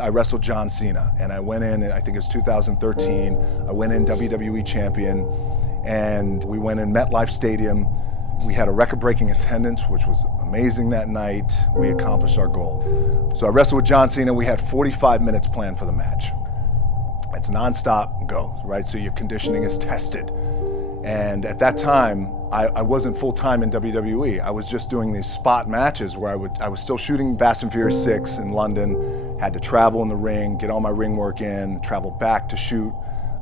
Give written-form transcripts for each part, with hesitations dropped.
I wrestled John Cena, and I went in, I think it was 2013, I went in WWE champion, and we went in MetLife Stadium. We had a record-breaking attendance, which was amazing that night. We accomplished our goal. So I wrestled with John Cena. We had 45 minutes planned for the match. It's nonstop go, right? So your conditioning is tested. And at that time, I wasn't full-time in WWE. I was just doing these spot matches where I was still shooting Fast and Furious 6 in London, had to travel in the ring, get all my ring work in, travel back to shoot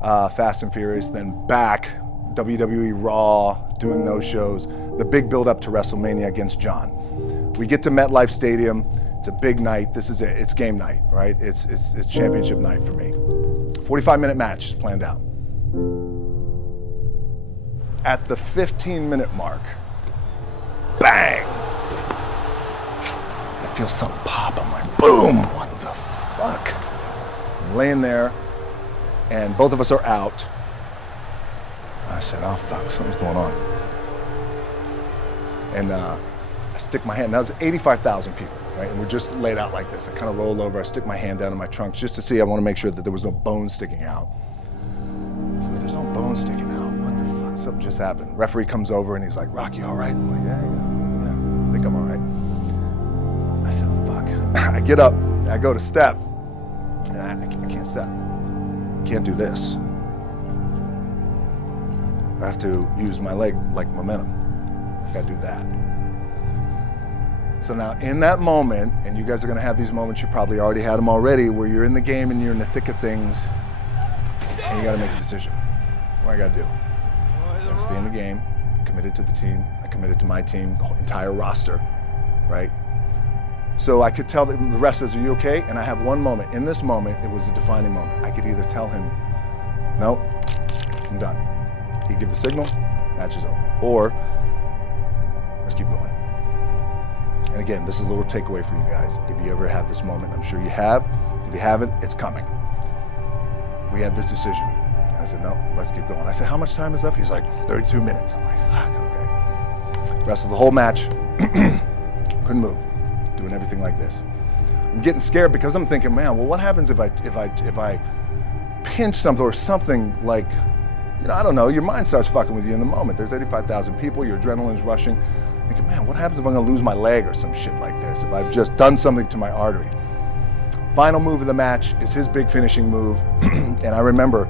Fast and Furious, then back, WWE Raw, doing those shows, the big build-up to WrestleMania against John. We get to MetLife Stadium, it's a big night, this is it, it's game night, right? It's championship night for me. 45-minute match is planned out. At the 15-minute mark, bang! I feel something pop, I'm like, boom, what the fuck? I'm laying there, and both of us are out. I said, oh fuck, something's going on. And I stick my hand, now there's 85,000 people, right? And we're just laid out like this. I kind of roll over, I stick my hand down in my trunk just to see, I want to make sure that there was no bone sticking out. So there's no bone sticking out, what the fuck, something just happened. Referee comes over and he's like, Rocky, all right? I'm like, yeah, I think I'm all right. I said, fuck. I get up, and I go to step, and I can't step. I can't do this. I have to use my leg like momentum. I gotta do that. So now in that moment, and you guys are gonna have these moments, you probably already had them already, where you're in the game and you're in the thick of things, and you gotta make a decision. What I gotta do? I'm gonna stay in the game, committed to the team, I committed to my team, the whole entire roster, right? So I could tell the ref says, are you okay? And I have one moment. In this moment, it was a defining moment. I could either tell him, no, I'm done. He'd give the signal, match is over. Or, let's keep going. And again, this is a little takeaway for you guys. If you ever have this moment, I'm sure you have. If you haven't, it's coming. We had this decision. And I said, no, let's keep going. I said, how much time is left? He's like, 32 minutes. I'm like, fuck, okay. Rest of the whole match, couldn't move, doing everything like this. I'm getting scared because I'm thinking, man, well, what happens if I pinch something or something like, you know, I don't know, your mind starts fucking with you in the moment. There's 85,000 people, your adrenaline's rushing. Thinking, man, what happens if I'm gonna lose my leg or some shit like this, if I've just done something to my artery? Final move of the match is his big finishing move. And I remember,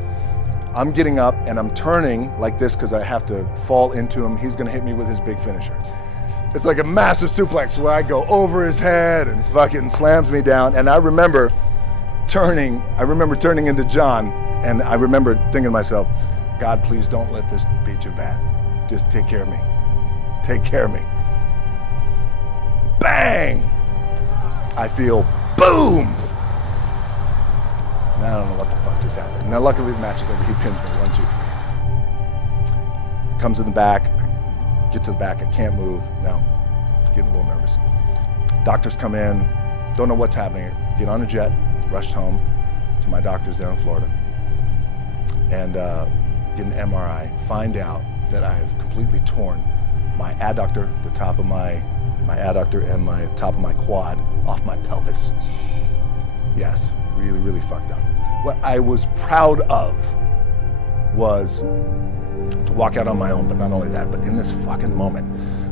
I'm getting up and I'm turning like this because I have to fall into him. He's gonna hit me with his big finisher. It's like a massive suplex where I go over his head and fucking slams me down. And I remember turning into John, and I remember thinking to myself, God, please don't let this be too bad. Just take care of me. Take care of me. Bang! I feel boom! Now I don't know what the fuck just happened. Now luckily the match is over. He pins me, 1, 2, 3. Comes in the back, I get to the back, I can't move. Now, getting a little nervous. Doctors come in, don't know what's happening. Get on a jet, rushed home to my doctors down in Florida. And get an MRI, find out that I've completely torn my adductor, the top of my adductor and my top of my quad off my pelvis. Yes, really, really fucked up. What I was proud of was to walk out on my own, but not only that, but in this fucking moment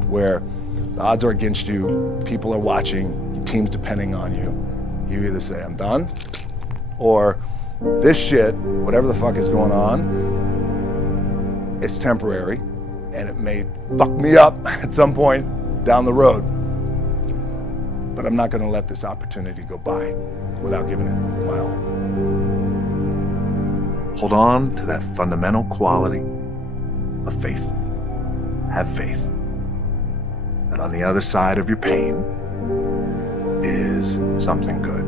where the odds are against you, people are watching, your team's depending on you, you either say, I'm done, or this shit, whatever the fuck is going on, it's temporary, and it may fuck me up at some point down the road. But I'm not gonna let this opportunity go by without giving it my all. Hold on to that fundamental quality of faith. Have faith that on the other side of your pain is something good.